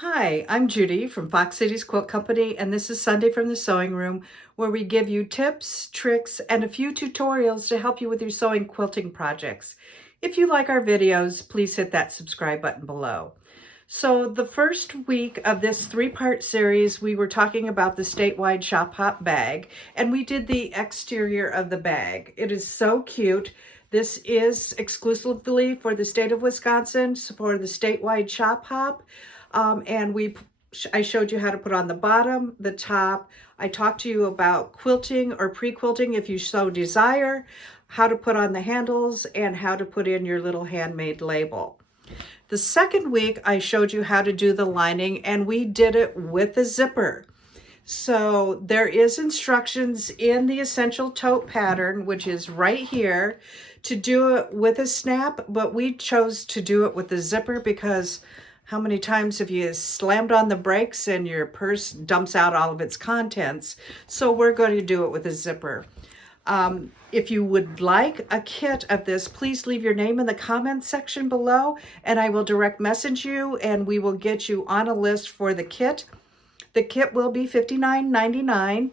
Hi, I'm Judy from Fox Cities Quilt Company, and this is Sunday from the Sewing Room, where we give you tips, tricks, and a few tutorials to help you with your sewing quilting projects. If you like our videos, please hit that subscribe button below. So the first week of this three-part series, we were talking about the statewide Shop Hop bag, and we did the exterior of the bag. It is so cute. This is exclusively for the state of Wisconsin, for the statewide Shop Hop. I showed you how to put on the bottom, the top. I talked to you about quilting or pre-quilting if you so desire, how to put on the handles, and how to put in your little handmade label. The second week, I showed you how to do the lining, and we did it with a zipper. So there is instructions in the Essential Tote pattern, which is right here, to do it with a snap, but we chose to do it with the zipper because how many times have you slammed on the brakes and your purse dumps out all of its contents? So we're going to do it with a zipper. If you would like a kit of this, please leave your name in the comments section below, and I will direct message you, and we will get you on a list for the kit. The kit will be $59.99.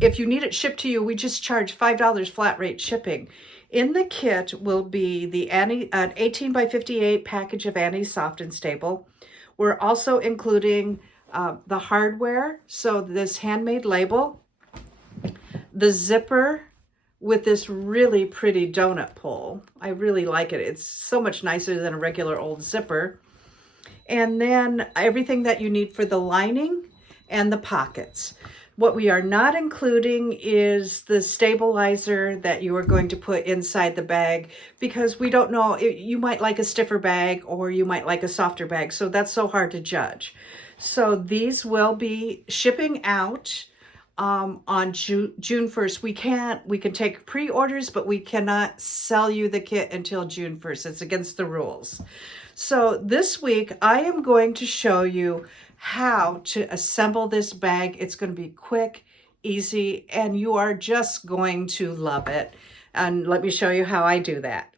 If you need it shipped to you, we just charge $5 flat rate shipping. In the kit will be an 18 by 58 package of Annie's Soft and Stable. We're also including the hardware, so this handmade label, the zipper with this really pretty donut pull. I really like it. It's so much nicer than a regular old zipper. And then everything that you need for the lining and the pockets. What we are not including is the stabilizer that you are going to put inside the bag, because we don't know, you might like a stiffer bag or you might like a softer bag, so that's so hard to judge. So these will be shipping out on June 1st. We can take pre-orders, but we cannot sell you the kit until June 1st. It's against the rules. So this week I am going to show you how to assemble this bag. It's going to be quick, easy, and you are just going to love it. And let me show you how I do that.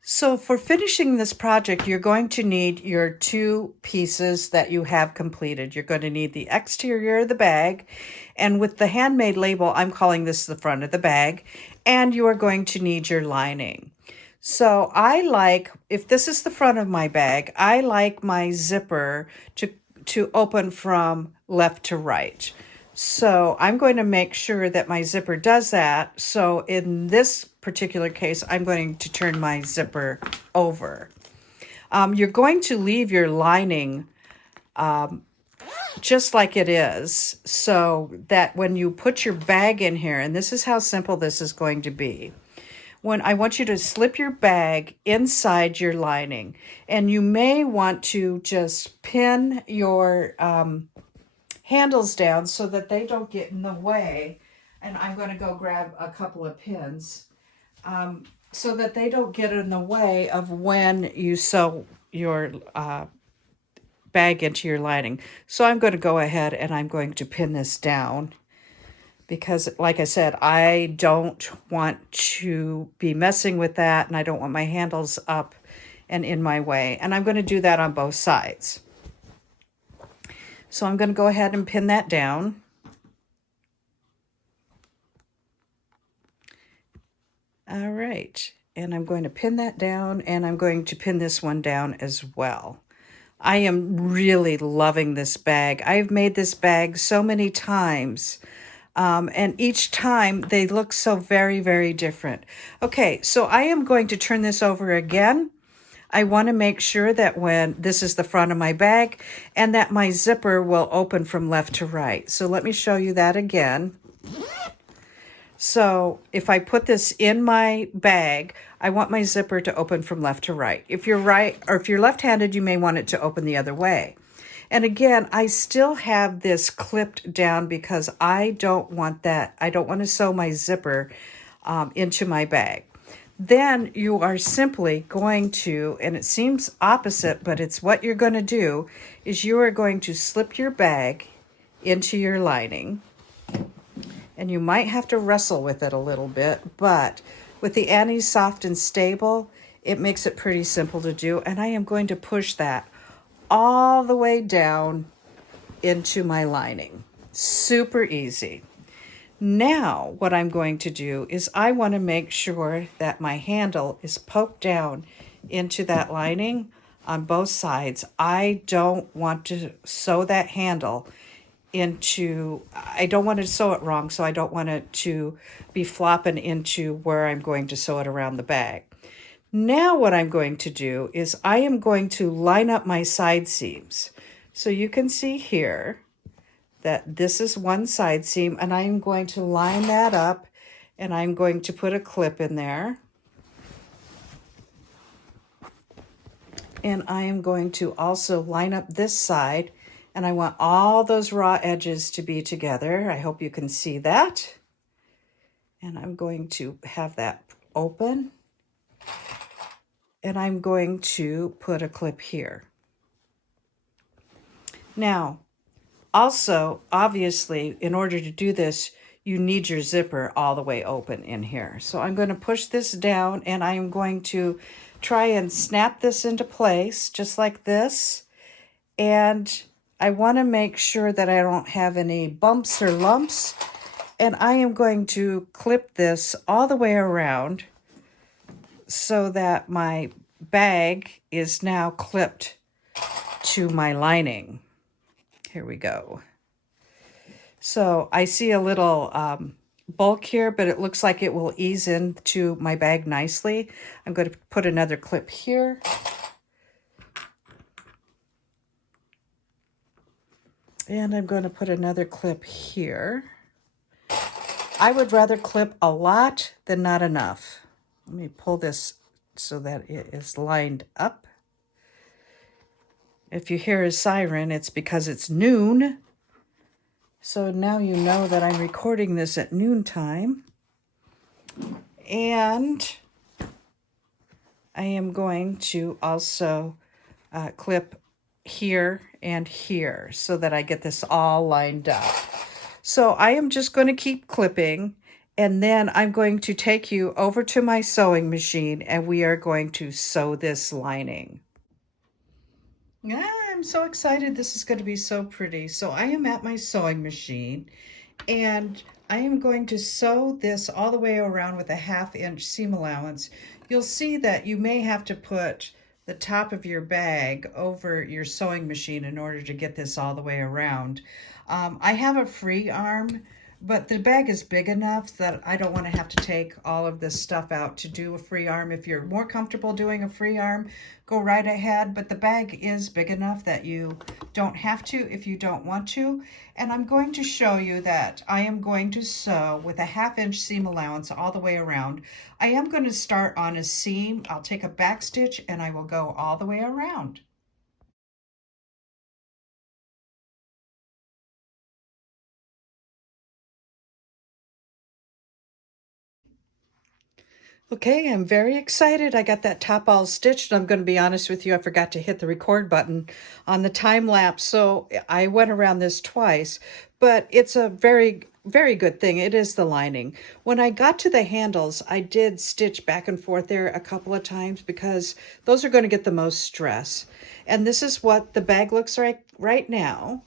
So for finishing this project, you're going to need your two pieces that you have completed. You're going to need the exterior of the bag, and with the handmade label, I'm calling this the front of the bag, and you are going to need your lining. So if this is the front of my bag, I like my zipper to open from left to right. So I'm going to make sure that my zipper does that. So in this particular case, I'm going to turn my zipper over. You're going to leave your lining just like it is, so that when you put your bag in here, and this is how simple this is going to be. When I want you to slip your bag inside your lining, and you may want to just pin your handles down so that they don't get in the way. And I'm going to go grab a couple of pins so that they don't get in the way of when you sew your bag into your lining. So I'm going to go ahead and I'm going to pin this down, because like I said, I don't want to be messing with that, and I don't want my handles up and in my way. And I'm going to do that on both sides. So I'm going to go ahead and pin that down. All right, and I'm going to pin that down, and I'm going to pin this one down as well. I am really loving this bag. I've made this bag so many times. And each time they look so very, very different. Okay, so I am going to turn this over again. I want to make sure that when this is the front of my bag and that my zipper will open from left to right. So let me show you that again. So if I put this in my bag, I want my zipper to open from left to right. If you're right, or if you're left-handed, you may want it to open the other way. And again, I still have this clipped down because I don't want that. I don't want to sew my zipper into my bag. Then you are simply going to, and it seems opposite, but it's what you're going to do, is you are going to slip your bag into your lining. And you might have to wrestle with it a little bit, but with the Annie's Soft and Stable, it makes it pretty simple to do. And I am going to push that all the way down into my lining. Super easy. Now what I'm going to do is I want to make sure that my handle is poked down into that lining on both sides. I don't want to sew that handle into, I don't want to sew it wrong, so I don't want it to be flopping into where I'm going to sew it around the bag. Now what I'm going to do is I am going to line up my side seams. So you can see here that this is one side seam, and I'm going to line that up, and I'm going to put a clip in there. And I am going to also line up this side, and I want all those raw edges to be together. I hope you can see that. And I'm going to have that open, and I'm going to put a clip here. Now, also, obviously, in order to do this, you need your zipper all the way open in here. So I'm going to push this down, and I'm going to try and snap this into place just like this. And I want to make sure that I don't have any bumps or lumps. And I am going to clip this all the way around so that my bag is now clipped to my lining. Here we go. So I see a little bulk here, but it looks like it will ease into my bag nicely. I'm going to put another clip here. And I'm going to put another clip here. I would rather clip a lot than not enough. Let me pull this so that it is lined up. If you hear a siren, it's because it's noon. So now you know that I'm recording this at noontime. And I am going to also clip here and here so that I get this all lined up. So I am just going to keep clipping, and then I'm going to take you over to my sewing machine, and we are going to sew this lining. Yeah, I'm so excited. This is going to be so pretty. So I am at my sewing machine, and I am going to sew this all the way around with a 1/2 inch seam allowance. You'll see that you may have to put the top of your bag over your sewing machine in order to get this all the way around. I have a free arm, but the bag is big enough that I don't want to have to take all of this stuff out to do a free arm. If you're more comfortable doing a free arm, go right ahead, but the bag is big enough that you don't have to if you don't want to. And I'm going to show you that I am going to sew with a 1/2 inch seam allowance all the way around. I am going to start on a seam. I'll take a back stitch and I will go all the way around. Okay, I'm very excited. I got that top all stitched. I'm going to be honest with you, I forgot to hit the record button on the time lapse, so I went around this twice, but it's a very, very good thing. It is the lining. When I got to the handles, I did stitch back and forth there a couple of times because those are going to get the most stress. And this is what the bag looks like right now.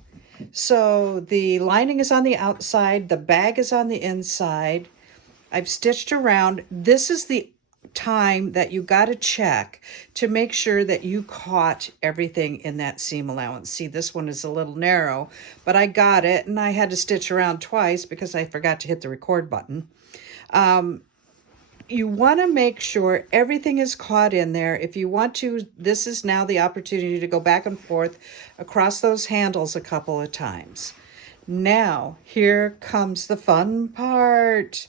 So the lining is on the outside, the bag is on the inside. I've stitched around. This is the time that you got to check to make sure that you caught everything in that seam allowance. See, this one is a little narrow, but I got it, and I had to stitch around twice because I forgot to hit the record button. You want to make sure everything is caught in there. If you want to, this is now the opportunity to go back and forth across those handles a couple of times. Now, here comes the fun part.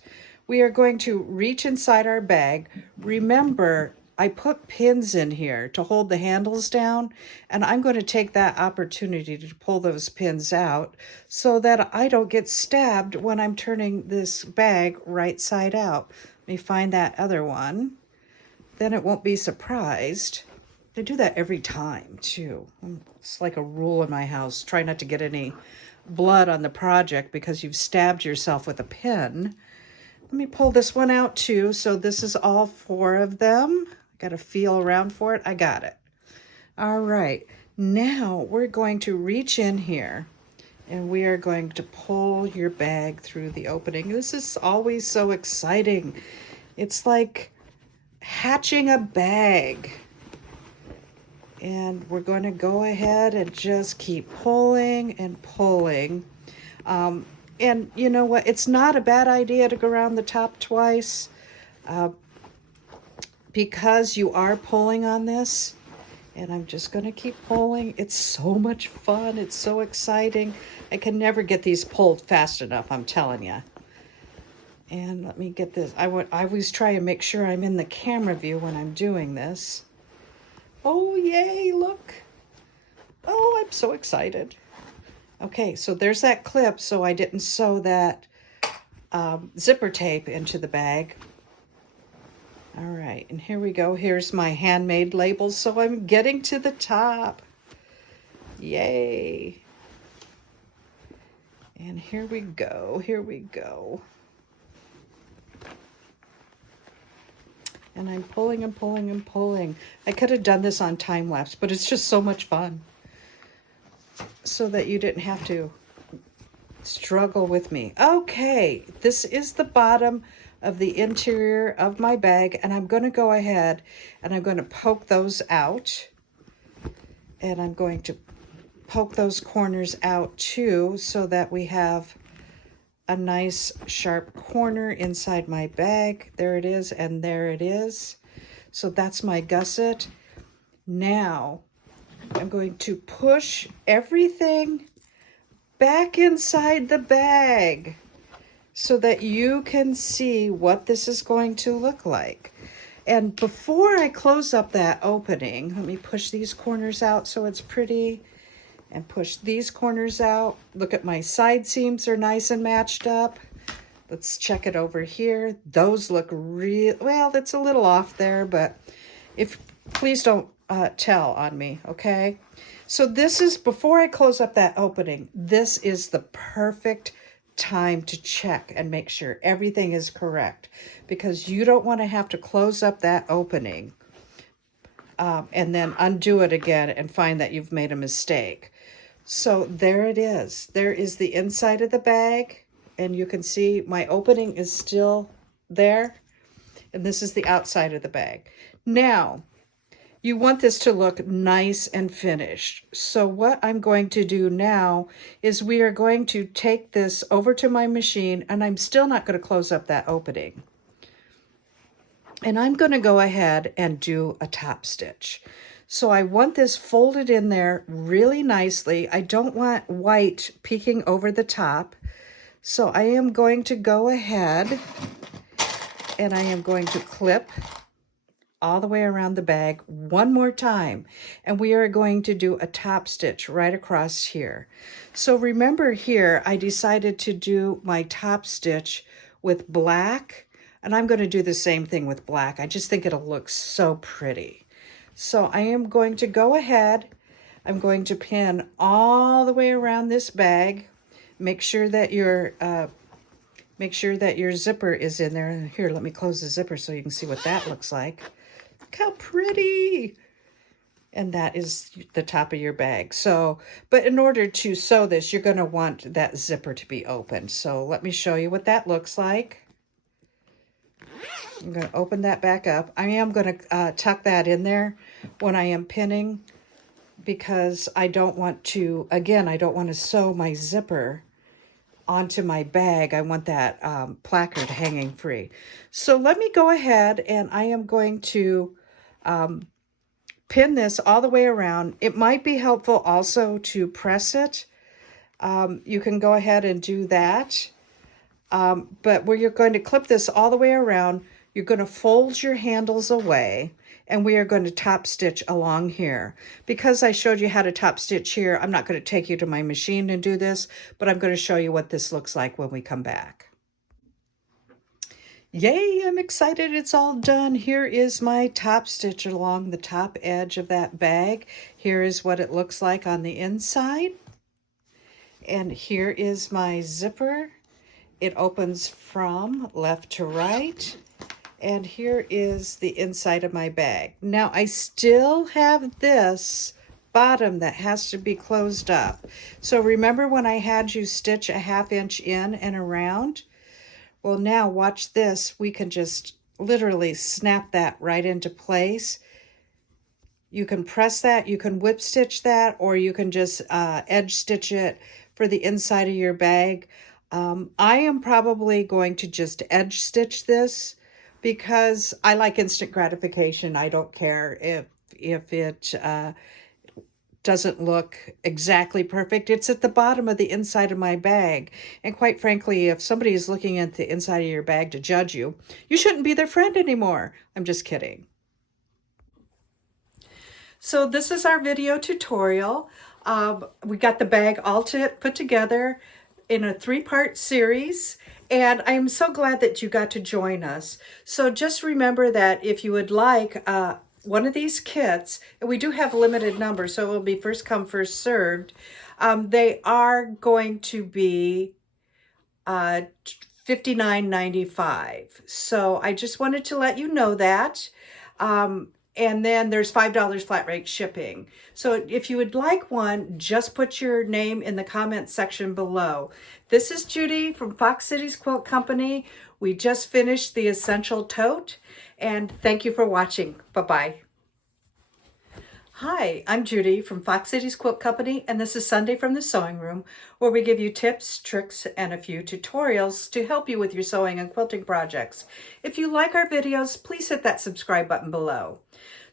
We are going to reach inside our bag. Remember, I put pins in here to hold the handles down, and I'm going to take that opportunity to pull those pins out so that I don't get stabbed when I'm turning this bag right side out. Let me find that other one. Then it won't be surprised. They do that every time, too. It's like a rule in my house. Try not to get any blood on the project because you've stabbed yourself with a pin. Let me pull this one out too. So this is all 4 of them. Got to feel around for it. I got it. All right. Now we're going to reach in here and we are going to pull your bag through the opening. This is always so exciting. It's like hatching a bag. And we're going to go ahead and just keep pulling and pulling. And you know what? It's not a bad idea to go around the top twice because you are pulling on this. And I'm just going to keep pulling. It's so much fun. It's so exciting. I can never get these pulled fast enough, I'm telling you. And let me get this. I always try and make sure I'm in the camera view when I'm doing this. Oh, yay, look. Oh, I'm so excited. Okay, so there's that clip so I didn't sew that zipper tape into the bag. All right, and here we go. Here's my handmade labels, so I'm getting to the top. Yay. And here we go, here we go. And I'm pulling and pulling and pulling. I could have done this on time lapse, but it's just so much fun. So that you didn't have to struggle with me. Okay, this is the bottom of the interior of my bag, and I'm going to go ahead and I'm going to poke those out. And I'm going to poke those corners out too so that we have a nice sharp corner inside my bag. There it is, and there it is. So that's my gusset. Now I'm going to push everything back inside the bag so that you can see what this is going to look like. And before I close up that opening, let me push these corners out so it's pretty, and push these corners out. Look at my side seams are nice and matched up. Let's check it over here. Those look real, well, that's a little off there, but please don't tell on me, okay? So this is, before I close up that opening, this is the perfect time to check and make sure everything is correct, because you don't want to have to close up that opening and then undo it again and find that you've made a mistake. So there it is. There is the inside of the bag, and you can see my opening is still there, and this is the outside of the bag. Now, you want this to look nice and finished. So what I'm going to do now is we are going to take this over to my machine, and I'm still not going to close up that opening. And I'm going to go ahead and do a top stitch. So I want this folded in there really nicely. I don't want white peeking over the top. So I am going to go ahead and I am going to clip all the way around the bag one more time, and we are going to do a top stitch right across here. So remember here, I decided to do my top stitch with black, and I'm going to do the same thing with black. I just think it'll look so pretty. So I am going to go ahead, I'm going to pin all the way around this bag. Make sure that your zipper is in there. Here, let me close the zipper so you can see what that looks like. Look how pretty. And that is the top of your bag. So, but in order to sew this, you're going to want that zipper to be open. So let me show you what that looks like. I'm going to open that back up. I am going to tuck that in there when I am pinning, because I don't want to, again, I don't want to sew my zipper onto my bag. I want that placard hanging free. So let me go ahead and I am going to pin this all the way around. It might be helpful also to press it. You can go ahead and do that. But where you're going to clip this all the way around, you're going to fold your handles away, and we are going to top stitch along here. Because I showed you how to top stitch here, I'm not going to take you to my machine and do this, but I'm going to show you what this looks like when we come back. Yay, I'm excited it's all done. Here is my top stitch along the top edge of that bag. Here is what it looks like on the inside. And here is my zipper. It opens from left to right. And here is the inside of my bag. Now I still have this bottom that has to be closed up. So remember when I had you stitch a 1/2 inch in and around? Well, now watch this. We can just literally snap that right into place. You can press that, you can whip stitch that, or you can just edge stitch it for the inside of your bag. I am probably going to just edge stitch this because I like instant gratification. I don't care if it doesn't look exactly perfect. It's at the bottom of the inside of my bag. And quite frankly, if somebody is looking at the inside of your bag to judge you, you shouldn't be their friend anymore. I'm just kidding. So this is our video tutorial. We got the bag all put together in a 3-part series, and I am so glad that you got to join us. So just remember that if you would like one of these kits, and we do have limited numbers, so it will be first come, first served, they are going to be $59.95. So I just wanted to let you know that. And then there's $5 flat rate shipping. So if you would like one, just put your name in the comments section below. This is Judy from Fox Cities Quilt Company. We just finished the Essential Tote, and thank you for watching. Bye-bye. Hi, I'm Judy from Fox Cities Quilt Company, and this is Sunday from the Sewing Room, where we give you tips, tricks, and a few tutorials to help you with your sewing and quilting projects. If you like our videos, please hit that subscribe button below.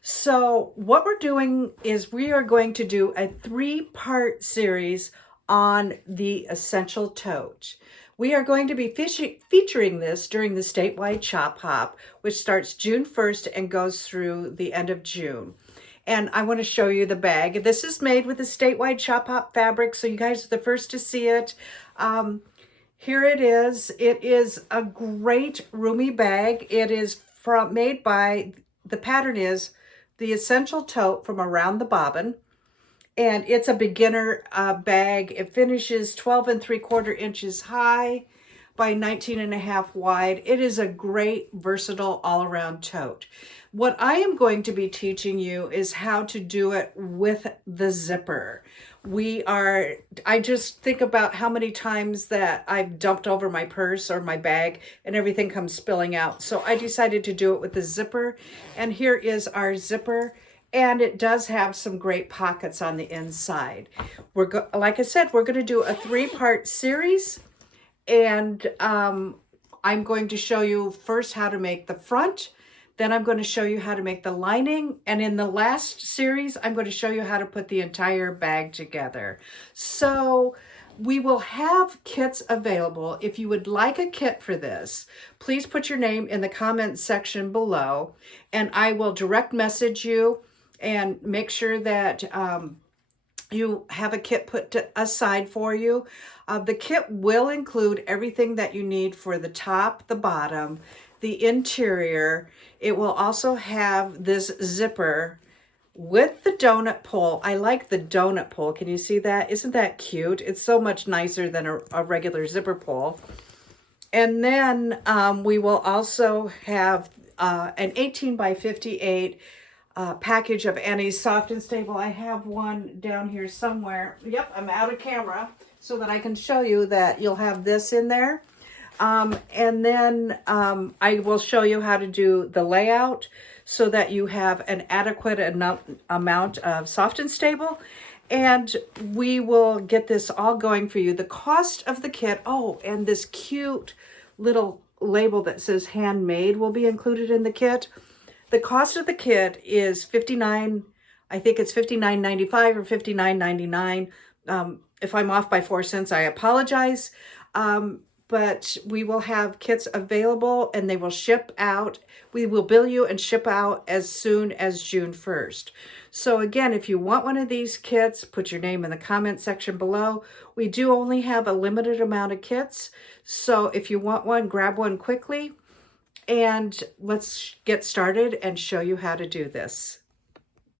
So what we're doing is we are going to do a 3-part series on the Essential Tote. We are going to be featuring this during the statewide Chop Hop, which starts June 1st and goes through the end of June. And I want to show you the bag. This is made with the statewide Chop Hop fabric, so you guys are the first to see it. Here it is. It is a great roomy bag. It is made by, the pattern is the Essential Tote from Around the Bobbin. And it's a beginner bag. It finishes 12 3/4 inches high by 19.5 wide. It is a great, versatile, all-around tote. What I am going to be teaching you is how to do it with the zipper. I just think about how many times that I've dumped over my purse or my bag and everything comes spilling out. So I decided to do it with the zipper. And here is our zipper. And it does have some great pockets on the inside. Like I said, we're going to do a 3-part series. And I'm going to show you first how to make the front. Then I'm going to show you how to make the lining. And in the last series, I'm going to show you how to put the entire bag together. So we will have kits available. If you would like a kit for this, please put your name in the comments section below, and I will direct message you and make sure that you have a kit put aside for you. The kit will include everything that you need for the top, the bottom, the interior. It will also have this zipper with the donut pole. I like the donut pole. Can you see that? Isn't that cute? It's so much nicer than a regular zipper pole. And then we will also have an 18 by 58 package of Annie's Soft and Stable. I have one down here somewhere. Yep, I'm out of camera so that I can show you that you'll have this in there. And then I will show you how to do the layout so that you have an adequate amount of Soft and Stable. And we will get this all going for you. The cost of the kit, oh, and this cute little label that says handmade will be included in the kit. The cost of the kit is I think it's $59.95 or $59.99. If I'm off by 4 cents, I apologize. But we will have kits available and they will ship out. We will bill you and ship out as soon as June 1st. So again, if you want one of these kits, put your name in the comment section below. We do only have a limited amount of kits. So if you want one, grab one quickly. And let's get started and show you how to do this.